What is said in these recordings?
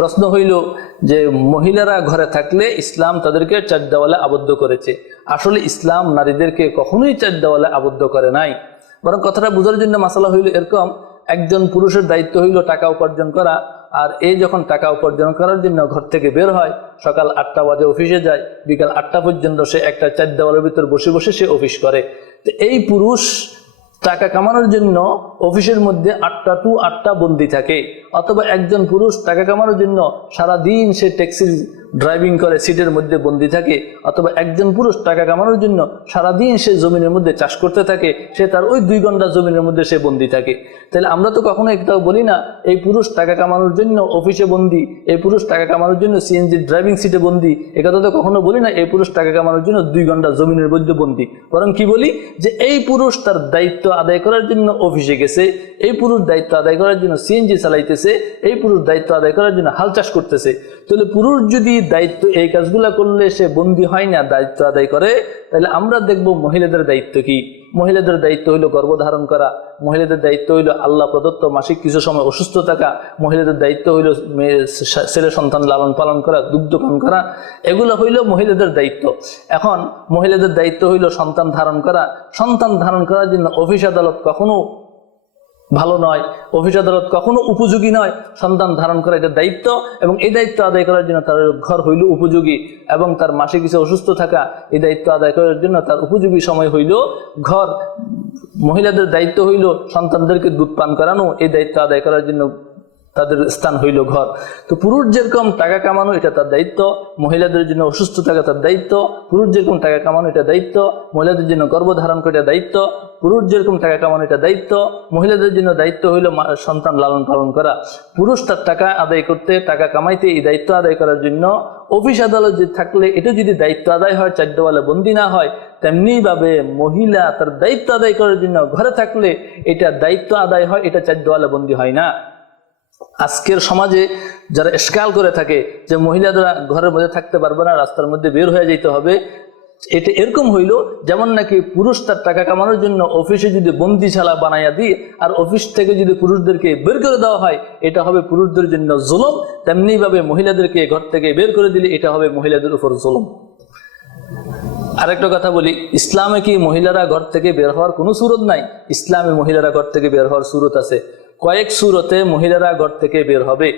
প্রশ্ন হইল যে মহিলারা ঘরে থাকলে ইসলাম তাদেরকে চার দেওয়ালে আবদ্ধ করেছে। আসলে ইসলাম নারীদেরকে কখনোই চার দেওয়ালে আবদ্ধ করে নাই। বরং কথাটা বোঝার জন্য মাসালা হইল এরকম, একজন পুরুষের দায়িত্ব হইল টাকা উপার্জন করা, আর এই যখন টাকা উপার্জন করার জন্য ঘর থেকে বের হয়, সকাল আটটা বাজে অফিসে যায়, বিকাল আটটা পর্যন্ত সে একটা চার দেওয়ালের ভিতর বসে বসে সে অফিস করে। তো এই পুরুষ টাকা কামানোর জন্য অফিসের মধ্যে আটটা টু আটটা বন্দি থাকে। অথবা একজন পুরুষ টাকা কামানোর জন্য সারা দিন সে ট্যাক্সি ড্রাইভিং করে, সিটের মধ্যে বন্দি থাকে। অথবা একজন পুরুষ টাকা কামানোর জন্য সারা দিন সে জমিনের মধ্যে চাষ করতে থাকে, সে তার ওই দুই ঘণ্টা জমিনের মধ্যে সে বন্দি থাকে। তাহলে আমরা তো কখনো একটাও বলি না, এই পুরুষ টাকা কামানোর জন্য অফিসে বন্দি, এই পুরুষ টাকা কামানোর জন্য সিএনজি ড্রাইভিং সিটে বন্দি, এ কথা তো কখনো বলি না, এই পুরুষ টাকা কামানোর জন্য দুই ঘণ্টা জমিনের মধ্যে বন্দি। বরং কি বলি যে, এই পুরুষ তার দায়িত্ব আদায় করার জন্য অফিসে গেছে। এই পুরুষ দায়িত্ব আদায় করার জন্য সিএনজি চালাইতেছে, এই পুরুষ দায়িত্ব আদায় করার জন্য হাল চাষ করতেছে। তাহলে পুরুষ যদি দায়িত্ব, এই কাজগুলা করলে সে বন্দি হয় না, দায়িত্ব আদায় করে, তাহলে আমরা দেখব মহিলাদের দায়িত্ব কি। মহিলাদের দায়িত্ব হইল গর্ভধারণ করা, মহিলাদের দায়িত্ব হইল আল্লাহ প্রদত্ত মাসিক কিছু সময় অসুস্থ থাকা, মহিলাদের দায়িত্ব হইল ছেলে সন্তান লালন পালন করা, দুগ্ধ পান করা, এগুলো হইল মহিলাদের দায়িত্ব। এখন মহিলাদের দায়িত্ব হইল সন্তান ধারণ করা, সন্তান ধারণ করার জন্য অফিস আদালত কখনো ভালো নয়, অফিস আদালত কখনো উপযোগী নয়। সন্তান ধারণ করা এটা দায়িত্ব এবং এই দায়িত্ব আদায় করার জন্য তার ঘর হইল উপযোগী এবং তার মাসে কিছু অসুস্থ থাকা এই দায়িত্ব আদায় করার জন্য তার উপযোগী সময় হইল ঘর, মহিলাদের দায়িত্ব হইল সন্তানদেরকে দুধ পান করানো, এই দায়িত্ব আদায় করার জন্য তাদের স্থান হইল ঘর। তো পুরুষ যেরকম টাকা কামানো, এটা তার দায়িত্ব। মহিলাদের জন্য অসুস্থ থাকা তার দায়িত্ব। পুরুষ যেরকম টাকা কামানো, এটা দায়িত্ব। মহিলাদের জন্য গর্ভধারণ করা দায়িত্ব। পুরুষ যেরকম টাকা কামানো, এটা দায়িত্ব। মহিলাদের জন্য দায়িত্ব হইল সন্তান লালন পালন করা। পুরুষ তার টাকা আদায় করতে, টাকা কামাইতে, এই দায়িত্ব আদায় করার জন্য অফিস আদালত যে থাকলে, এটা যদি দায়িত্ব আদায় হয় চার দেওয়ালে বন্দি না হয় তেমনি ভাবে মহিলা তার দায়িত্ব আদায় করার জন্য ঘরে থাকলে, এটা দায়িত্ব আদায় হয়, এটা চার দেওয়ালে বন্দি হয় না। আজকের সমাজে যারা স্কাল করে থাকে, যে মহিলারা ঘরের মধ্যে থাকতে পারবে না, রাস্তার মধ্যে বের হয়ে যেতে হবে, এটা এরকম হইল, যেমন নাকি পুরুষ তার টাকা কামানোর জন্য অফিসে যদি বন্দিশালা বানাইয়া দিয়ে আর অফিস থেকে যদি পুরুষদেরকে বের করে দেওয়া হয়, এটা হবে পুরুষদের জন্য জুলম। তেমনি ভাবে মহিলাদেরকে ঘর থেকে বের করে দিলে এটা হবে মহিলাদের উপর জুলম। আরেকটা কথা বলি, ইসলামে কি মহিলারা ঘর থেকে বের হওয়ার কোনো সুরত নাই? ইসলামে মহিলারা ঘর থেকে বের হওয়ার সুরত আছে। কয়েক সুরতে মহিলারা ঘর থেকে বের হবে।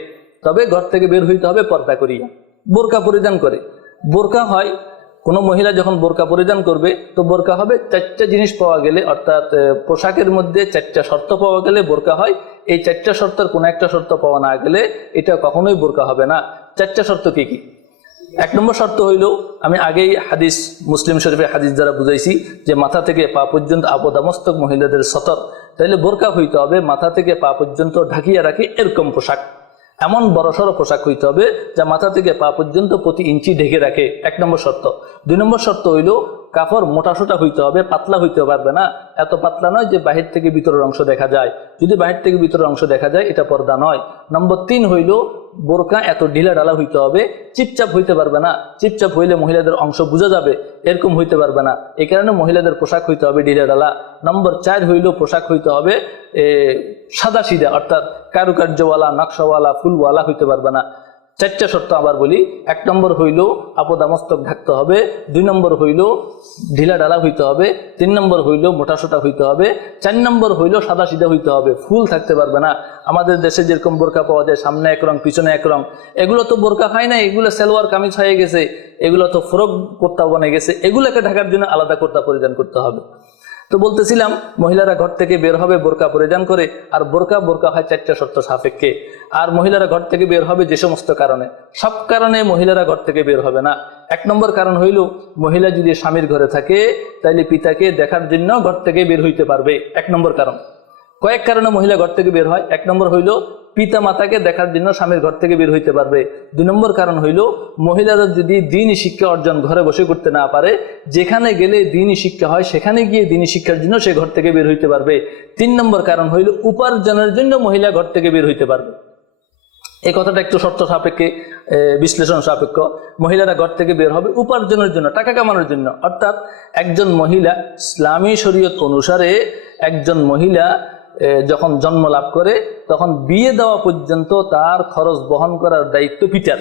তবে ঘর থেকে বের হইতে হবে পর্দা করিয়া। বোরকা পরিধান করে। বোরকা হয়, কোনো মহিলা যখন বোরকা পরিধান করবে, তো বোরকা হবে চারটা জিনিস পাওয়া গেলে, অর্থাৎ পোশাকের মধ্যে চারটা শর্ত পাওয়া গেলে বোরকা হয়। এই চারটা শর্তের কোনো একটা শর্ত পাওয়া না গেলে এটা কখনোই বোরকা হবে না। চারটা শর্ত কি কি? এক নম্বর শর্ত হইল, আমি আগেই হাদিস, মুসলিম শরীফের হাদিস দ্বারা বুঝাইছি যে মাথা থেকে পা পর্যন্ত আপদামস্তক মহিলাদের সতর। তাইলে বোরকা হইতে হবে, মাথা থেকে পা পর্যন্ত ঢাকিয়া রাখে এরকম পোশাক। এমন বড়সড় পোশাক হইতে হবে যা মাথা থেকে পা পর্যন্ত প্রতি ইঞ্চি ঢেকে রাখে। এক নম্বর শর্ত। দুই নম্বর শর্ত হইল কাপড় মোটাসোটা হইতে হবে পাতলা হইতে পারবে না। এত পাতলা নয় যে বাহির থেকে ভিতরের অংশ দেখা যায়। যদি বাহির থেকে ভিতরের অংশ দেখা যায় এটা পর্দা নয়। নম্বর তিন হইল বোরকা এত ঢিলা ঢালা হইতে হবে চিপচাপ হইতে পারবে না। চিপচাপ হইলে মহিলাদের অংশ বোঝা যাবে এরকম হইতে পারবে না। এই কারণে মহিলাদের পোশাক হইতে হবে ঢিলা ঢালা নম্বর চার হইল পোশাক হইতে হবে এ, সাদা সিধা অর্থাৎ কারুকার্যওয়ালা নকশাওয়ালা ফুলওয়ালা হইতে পারবে না। চারটা শর্ত আবার বলি। এক নম্বর হইল আপদামস্তক ঢাকতে হবে, দুই নম্বর হইল ঢিলা ঢালা হইতে হবে, তিন নম্বর হইল মোটাসোটা হইতে হবে, চার নম্বর হইল সাদা সিধা হইতে হবে, ফুল থাকতে পারবে না। আমাদের দেশে যেরকম বোরকা পাওয়া যায়, সামনে এক রং, পিছনে এক রং, এগুলো তো বোরকা হয় না এগুলো সালোয়ার কামিজ হয়ে গেছে, এগুলো তো ফরক কোর্তা বনে গেছে, এগুলোকে ঢাকার জন্য আলাদা কোর্তা পরিধান করতে হবে। তো বলতেছিলাম, মহিলারা ঘর থেকে বের হবে, বোরকা পরিধান করে, আর বোরকা বোরকা হয় চারটা শর্ত সাপেক্ষে। আর মহিলারা ঘর থেকে বের হবে যে সমস্ত কারণে। সব কারণে মহিলারা ঘর থেকে বের হবে না। এক নম্বর কারণ হইল, মহিলা যদি স্বামীর ঘরে থাকে, তাইলে পিতাকে দেখার জন্য ঘর থেকে বের হইতে পারবে। এক নম্বর কারণ। কয়েক কারণে মহিলা ঘর থেকে বের হয়। এক নম্বর হইল পিতা মাতাকে দেখার জন্য স্বামীর ঘর থেকে বের হইতে পারবে। দুই নম্বর কারণ হইল মহিলারা যদি দিনই শিক্ষা অর্জন ঘরে বসে করতে না পারে, যেখানে গেলে দিনই শিক্ষা হয়, সেখানে গিয়ে দিনই শিক্ষার জন্য সে ঘর থেকে বের হইতে পারবে। তিন নম্বর কারণ হইল উপার্জনের জন্য মহিলা ঘর থেকে বের হইতে পারবে। এই কথাটা একটু শর্ত সাপেক্ষে বিশ্লেষণ সাপেক্ষ। মহিলারা ঘর থেকে বের হবে উপার্জনের জন্য, টাকা কামানোর জন্য। অর্থাৎ একজন মহিলা ইসলামী শরীয়ত অনুসারে একজন মহিলা যখন জন্ম লাভ করে, তখন বিয়ে দেওয়া পর্যন্ত তার খরচ বহন করার দায়িত্ব পিতার।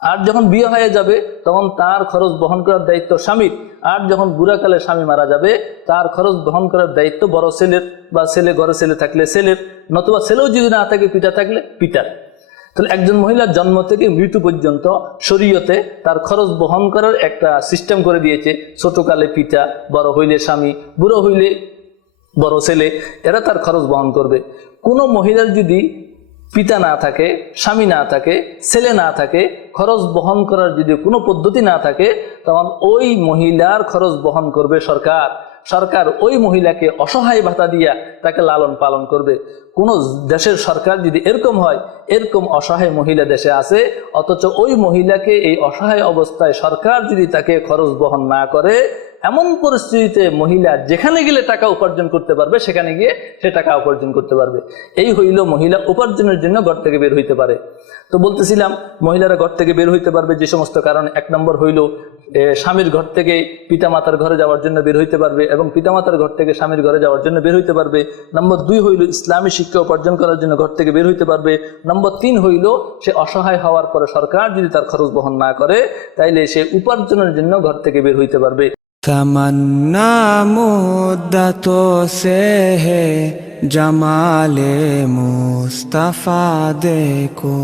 আর যখন বিয়ে হয়ে যাবে, তখন তার খরচ বহন করার দায়িত্ব স্বামীর। আর যখন বুড়াকালে স্বামী মারা যাবে, তার খরচ বহন করার দায়িত্ব বড় ছেলের বা ছেলে ঘরে ছেলে থাকলে ছেলের, নতুবা ছেলেও যদি না থাকে, পিতা থাকলে পিতার। তাহলে একজন মহিলার জন্ম থেকে মৃত্যু পর্যন্ত শরীয়তে তার খরচ বহন করার একটা সিস্টেম করে দিয়েছে, ছোটকালে পিতা, বড় হইলে স্বামী, বুড়ো হইলে বড় ছেলে, এরা তার খরচ বহন করবে। কোনো মহিলার যদি পিতা না থাকে, স্বামী না থাকে, ছেলে না থাকে, খরচ বহন করার যদি কোনো পদ্ধতি না থাকে, তখন ওই মহিলার খরচ বহন করবে সরকার। সরকার ওই মহিলাকে অসহায় ভাতা দিয়া তাকে লালন পালন করবে। কোন দেশের সরকার যদি এরকম হয়, এরকম অসহায় মহিলা দেশে আছে, অথচ ওই মহিলাকে এই অসহায় অবস্থায় সরকার যদি তাকে খরচ বহন না করে এমন পরিস্থিতিতে মহিলা যেখানে গেলে টাকা উপার্জন করতে পারবে, সেখানে গিয়ে সে টাকা উপার্জন করতে পারবে। এই হইল মহিলা উপার্জনের জন্য ঘর থেকে বের হইতে পারে। তো বলতেছিলাম, মহিলারা ঘর থেকে বের হইতে পারবে যে সমস্ত কারণ। এক নম্বর হইল স্বামীর ঘর থেকে পিতামাতার ঘরে যাওয়ার জন্য বের হইতে পারবে এবং পিতামাতার ঘর থেকে স্বামীর ঘরে যাওয়ার জন্য বের হইতে পারবে। নম্বর দুই হইল, ইসলামী শিক্ষা উপার্জন করার জন্য ঘর থেকে বের হইতে পারবে। নম্বর তিন হইল, সে অসহায় হওয়ার পরে সরকার যদি তার খরচ বহন না করে, তাইলে সে উপার্জনের জন্য ঘর থেকে বের হইতে পারবে। তমন্না মুদ্দত সে হে জমালে মুস্তফা দেখো।